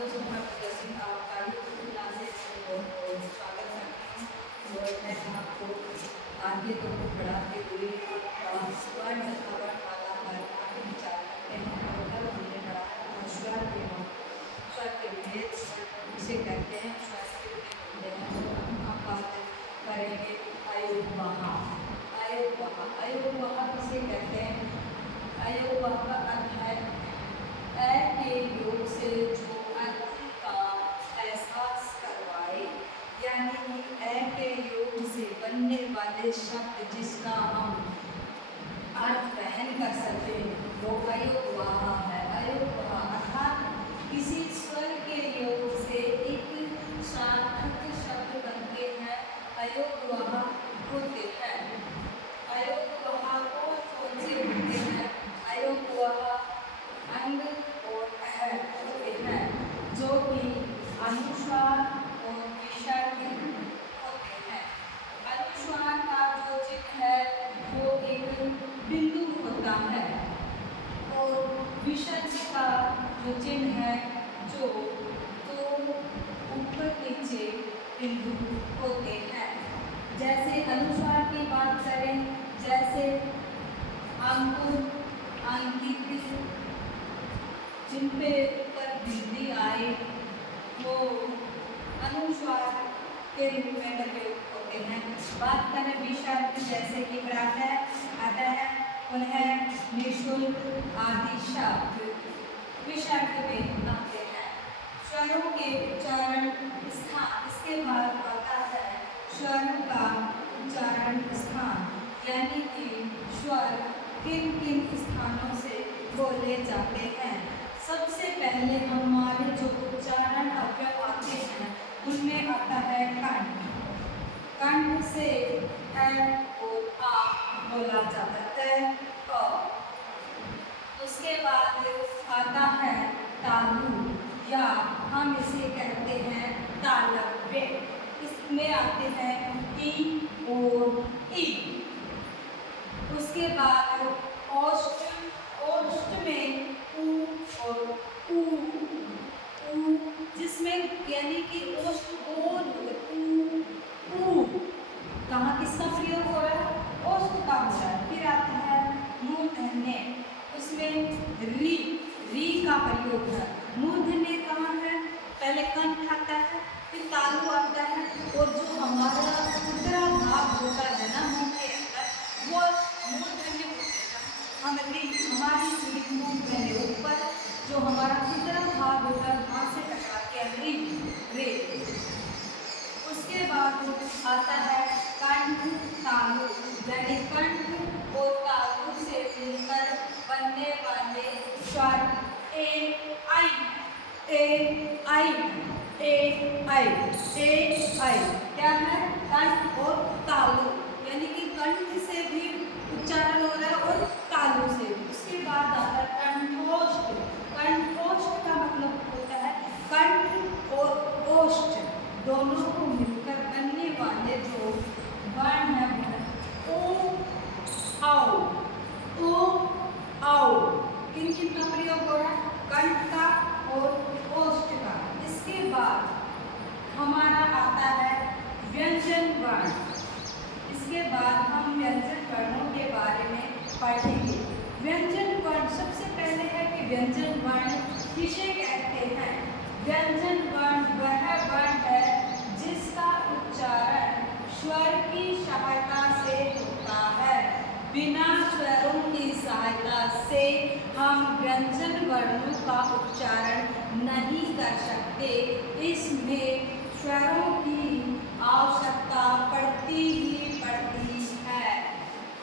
स्वागत करती हूँ और मैं आपको आगे तो बढ़ाते हुए स्वर वाला आगे विचार करते हैं। और कल हमने पढ़ा स्वर के स्वर के भेद इसे कहते हैं, स्वर के भेद होते हैं। तो हम बात करेंगे अयोगवाहा। अयोगवाहा किसे कहते हैं? अयोगवाहा का अर्थ है अ के योग से जो अर्थ का एहसास करवाए, यानी कि अ के योग से बनने वाले शब्द जिसका हम अर्थ ग्रहण कर सकते वो अयोगवाहा है। अयोगवाहा अर्थात किसी स्वर के योग से एक सार्थक शब्द बनते हैं, अयोगवाहा होते हैं। अयोगवाहा कौन से होते हैं? अयोगवाहा अंग और अह होते हैं, जो कि अनुस्वार और विसर्ग होते हैं। अनुस्वार का जो चिन्ह है वो एक बिंदु होता है और विसर्ग का जो चिन्ह है जो तो ऊपर नीचे बिंदु होते हैं। जैसे अनुस्वार की बात करें, जैसे अंकुर, अंकित, जिन पे ऊपर बिंदी आए वो अनुस्वार के रूप में लगे होते हैं। बात करें विसर्ग, जैसे कि प्रातः, अतः, पुनः, निःशुल्क आदि शब्द विसर्ग में आते हैं। स्वरों के उच्चारण स्थान, इसके बाद आता है स्वर का उच्चारण स्थान, यानी कि स्वर किन किन स्थानों से बोले जाते हैं। सबसे पहले हमारे जो उच्चारण अवयव आते हैं उनमें आता है कंठ। कंठ से अ और आ बोला जाता है, अ। उसके बाद आता है तालु, या हम इसे कहते हैं तालव्य। इसमें आते हैं टी और ई। उसके बाद ओष्ठ, ओष्ठ में उ और ऊ, जिसमें यानी कि ओष्ठ गोल ऊ, कहाँ किसका प्रयोग हो रहा है? ओष्ठ का हो रहा है। फिर आता है मूर्धन्य, उसमें री, री का प्रयोग है। मूर्धन्य कहाँ है? पहले कंठ आता है, फिर तालु आता है, और जो हमारा उतरा भाग होता है ना मुंह के अंदर, वो मूर्धन्य होते हैं। हम री, हमारी मुंह पहले ऊपर जो हमारा उतरा भाग होता है वहाँ से टकराते हैं री, रे। उसके बाद आता है कंठ तालु, यानी कंठ और तालु से मिलकर बनने वाले स्वर ए आई, ए आई, ए आई, ए आई क्या है? कंठ और तालु, यानी कि कंठ से भी उच्चारण हो रहा है और तालु से भी। उसके बाद आता है कंठोष्ठ। कंठोष्ठ का मतलब होता है कंठ और ओष्ठ दोनों को मिलकर बनने वाले जो वर्ण है ओ आओ, ओ आओ। किन किन का प्रयोग हो रहा है? कंठ का और ओष्ठ का। इसके बाद हमारा आता है व्यंजन वर्ण। इसके बाद हम व्यंजन वर्णों के बारे में पढ़ेंगे। व्यंजन वर्ण सबसे पहले है कि व्यंजन वर्ण किसे कहते हैं? व्यंजन वर्ण वह वर्ण है जिसका उच्चारण स्वर की सहायता से होता है। बिना स्वरों की सहायता से हम व्यंजन वर्णों का उच्चारण नहीं कर सकते। इसमें स्वरों की आवश्यकता पड़ती ही पड़ती है।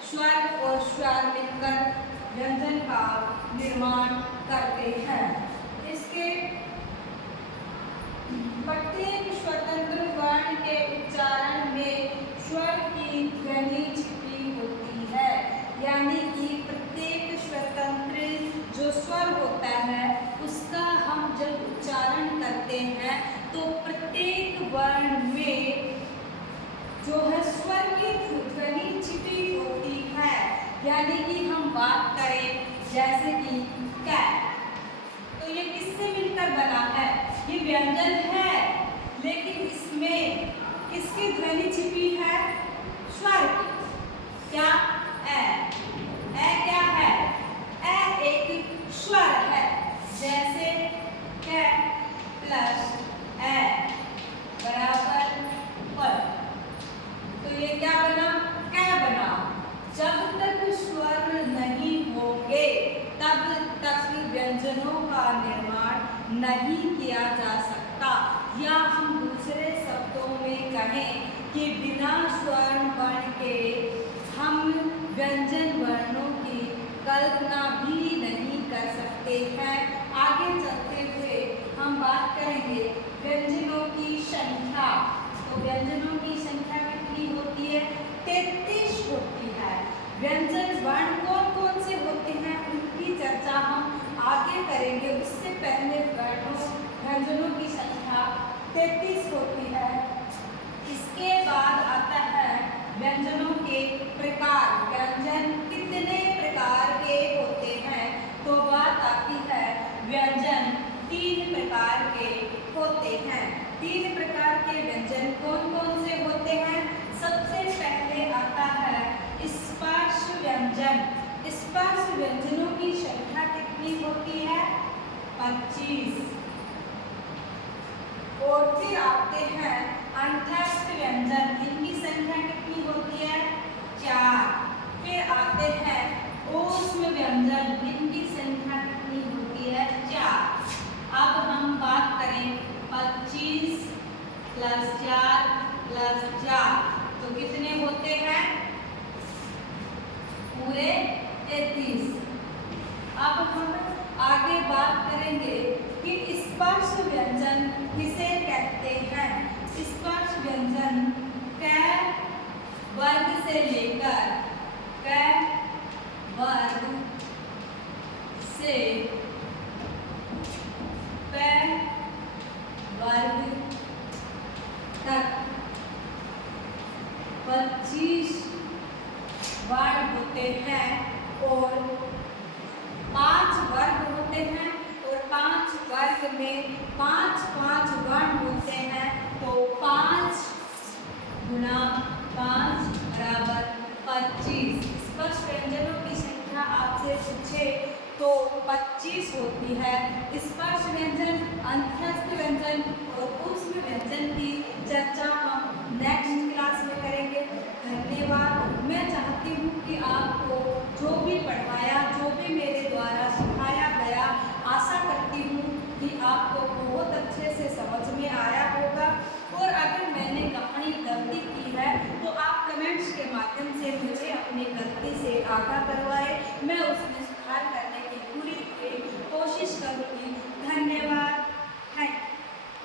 स्वर और स्वर मिलकर व्यंजन का निर्माण करते हैं। इसके प्रत्येक स्वतंत्र वर्ण के उच्चारण में स्वर की ध्वनि छिपी होती है, यानी कि प्रत्येक स्वतंत्र जो स्वर होता है उसका हम जब उच्चारण करते हैं तो प्रत्येक वर्ण में जो है स्वर की ध्वनि छिपी होती है। यानी कि हम बात करें जैसे कि कै, तो ये किससे मिलकर बना है? ये व्यंजन है, लेकिन इसमें किसकी ध्वनि छिपी है? स्वर की। क्या? ए क्या है? ए एक स्वर है, जैसे क प्लस ए बराबर पर। तो ये क्या बना? कै बना। जब तक स्वर नहीं होंगे तब तक व्यंजनों का निर्माण नहीं किया जा सकता, या हम दूसरे शब्दों में कहें कि बिना स्वर वर्ण के हम व्यंजन वर्णों की कल्पना भी नहीं कर सकते हैं। आगे चलते हुए हम बात करेंगे व्यंजनों की संख्या। तो व्यंजनों की संख्या कितनी होती है? 33 होती है। व्यंजन वर्ण कौन कौन से होते हैं उनकी चर्चा हम आगे करेंगे। उससे पहले व्यंजनों की संख्या 33 होती है। इसके बाद आता है व्यंजनों के प्रकार। व्यंजन कितने प्रकार के होते हैं? तो बात आती है व्यंजन 3 प्रकार के होते हैं। 3 प्रकार के व्यंजन कौन कौन से होते हैं? सबसे पहले आता है स्पर्श व्यंजन। स्पर्श व्यंजनों की संख्या कितनी होती है? 25। और फिर आते हैं अंतस्थ व्यंजन। इनकी संख्या कितनी होती है? 4। फिर आते हैं ऊष्म व्यंजन। इनकी संख्या कितनी होती है? 4। अब हम बात करें 25 + 4 + 4 तो कितने होते हैं? पूरे 33। अब हम आगे बात करेंगे कि स्पर्श व्यंजन किसे कहते हैं। स्पर्श व्यंजन क वर्ग से लेकर क वर्ग से प वर्ग तक 25 वर्ण होते हैं और 5 वर्ग होते हैं, और 5 वर्ग में 5 वर्ण होते हैं। तो 5 × 5 = 25। स्पर्श व्यंजनों की संख्या आपसे पूछे तो 25 होती है। स्पर्श व्यंजन, अंतस्थ व्यंजन और ऊष्म व्यंजन की चर्चा हम नेक्स्ट क्लास में करेंगे। धन्यवाद। मैं चाहती हूँ कि आपको जो भी पढ़ाया, जो भी मेरे द्वारा सिखाया गया, आशा करती हूँ कि आपको बहुत अच्छे से समझ में आया होगा। और अगर मैंने कहीं गलती की है तो आप कमेंट्स के माध्यम से मुझे अपनी गलती से आगाह करो।